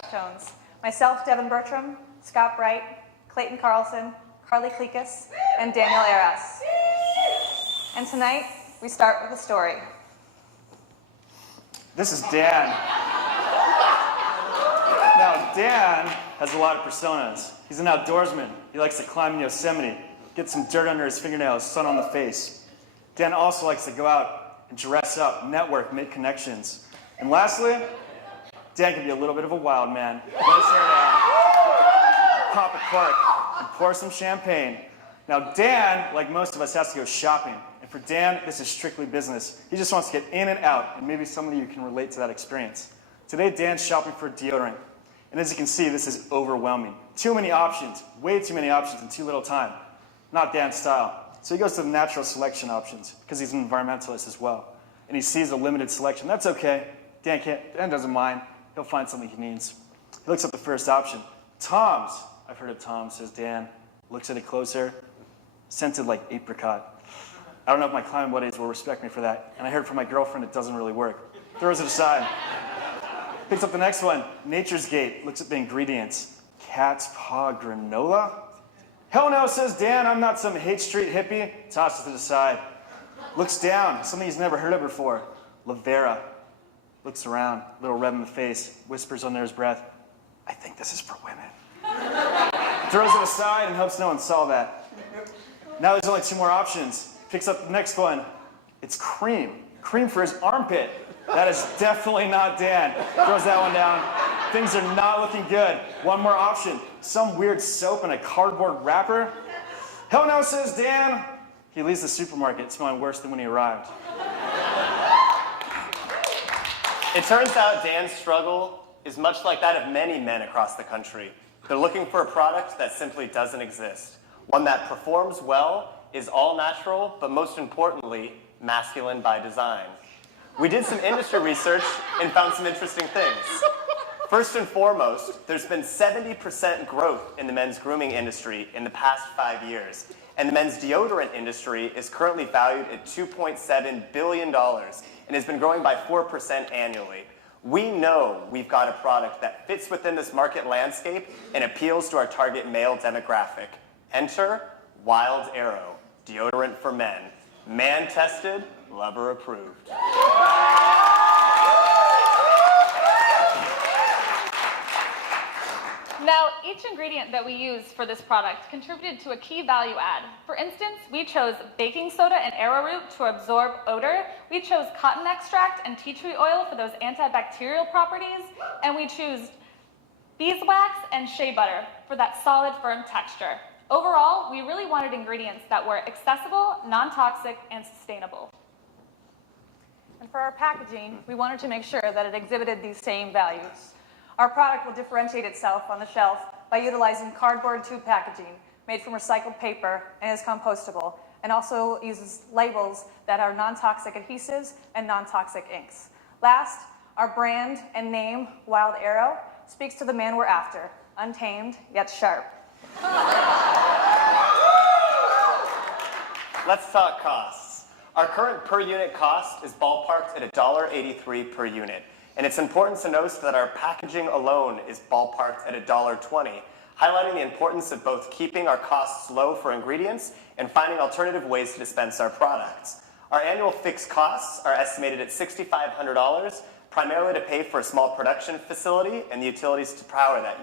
brush tones. Myself, Devin Bertram, Scott Bright, Clayton Carlson, Carly Klekas, and Daniel Eras. And tonight, we start with a story. This is Dan. Now, Dan has a lot of personas. He's an outdoorsman. He likes to climb in Yosemite, get some dirt under his fingernails, sun on the face. Dan also likes to go out and dress up, network, make connections. And lastly, Dan can be a little bit of a wild man. Let us hear it out. Pop a cork and pour some champagne. Now, Dan, like most of us, has to go shopping. And for Dan, this is strictly business. He just wants to get in and out, and maybe some of you can relate to that experience. Today, Dan's shopping for deodorant. And as you can see, this is overwhelming. Too many options, way too many options in too little time. Not Dan's style. So he goes to the natural selection options, because he's an environmentalist as well. And he sees a limited selection. That's okay. Dan doesn't mind. He'll find something he needs. He looks at the first option. Tom's. I've heard of Tom's, says Dan. Looks at it closer. Scented like apricot. I don't know if my climate buddies will respect me for that. And I heard from my girlfriend it doesn't really work. Throws it aside. Picks up the next one. Nature's Gate. Looks at the ingredients. Cat's paw granola? Hell no, says Dan. I'm not some Hate Street hippie. Tosses it aside. Looks down. Something he's never heard of before. Lavera. Looks around. Little red in the face. Whispers under his breath. I think this is for women. Throws it aside and hopes no one saw that. Now there's only 2 more options. Picks up the next one. It's cream. Cream for his armpit. That is definitely not Dan. Throws that one down. Things are not looking good. One more option. Some weird soap in a cardboard wrapper. Hell no, says Dan. He leaves the supermarket smelling worse than when he arrived. It turns out Dan's struggle is much like that of many men across the country. They're looking for a product that simply doesn't exist. One that performs well, is all natural, but most importantly, masculine by design. We did some industry research and found some interesting things. First and foremost, there's been 70% growth in the men's grooming industry in the past 5 years. And the men's deodorant industry is currently valued at $2.7 billion and has been growing by 4% annually. We know we've got a product that fits within this market landscape and appeals to our target male demographic. Enter Wild Arrow, deodorant for men. Man-tested, lover-approved. Now, each ingredient that we use for this product contributed to a key value add. For instance, we chose baking soda and arrowroot to absorb odor. We chose cotton extract and tea tree oil for those antibacterial properties. And we chose beeswax and shea butter for that solid, firm texture. Overall, we really wanted ingredients that were accessible, non-toxic, and sustainable. And for our packaging, we wanted to make sure that it exhibited these same values. Our product will differentiate itself on the shelf by utilizing cardboard tube packaging made from recycled paper and is compostable, and also uses labels that are non-toxic adhesives and non-toxic inks. Last, our brand and name, Wild Arrow, speaks to the man we're after, untamed yet sharp. Let's talk costs. Our current per unit cost is ballparked at $1.83 per unit. And it's important to note that our packaging alone is ballparked at $1.20, highlighting the importance of both keeping our costs low for ingredients and finding alternative ways to dispense our products. Our annual fixed costs are estimated at $6,500, primarily to pay for a small production facility and the utilities to power that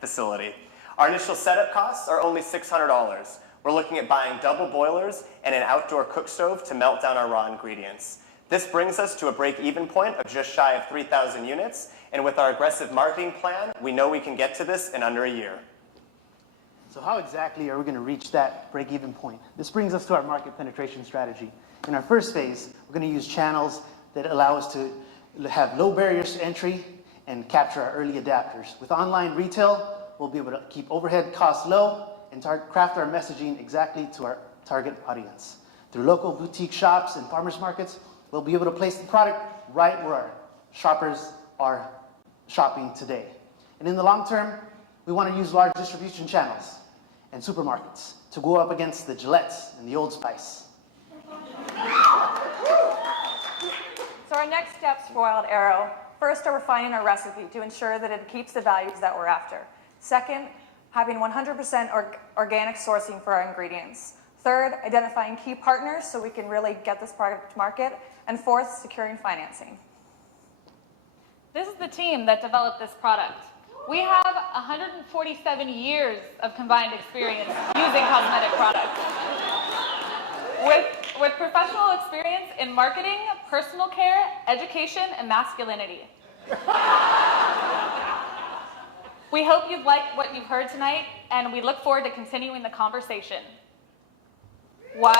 facility. Our initial setup costs are only $600. We're looking at buying double boilers and an outdoor cook stove to melt down our raw ingredients. This brings us to a break-even point of just shy of 3,000 units, and with our aggressive marketing plan, we know we can get to this in under a year. So how exactly are we going to reach that break-even point? This brings us to our market penetration strategy. In our first phase, we're going to use channels that allow us to have low barriers to entry and capture our early adapters. With online retail, we'll be able to keep overhead costs low and craft our messaging exactly to our target audience. Through local boutique shops and farmers markets, we'll be able to place the product right where our shoppers are shopping today. And in the long term, we want to use large distribution channels and supermarkets to go up against the Gillettes and the Old Spice. So our next steps for Wild Arrow First are refining our recipe to ensure that it keeps the values that we're after. Second, having 100% organic sourcing for our ingredients. Third, identifying key partners so we can really get this product to market. And fourth, securing financing. This is the team that developed this product. We have 147 years of combined experience using cosmetic products. With professional experience in marketing, personal care, education, and masculinity. We hope you've liked what you've heard tonight, and we look forward to continuing the conversation. Wild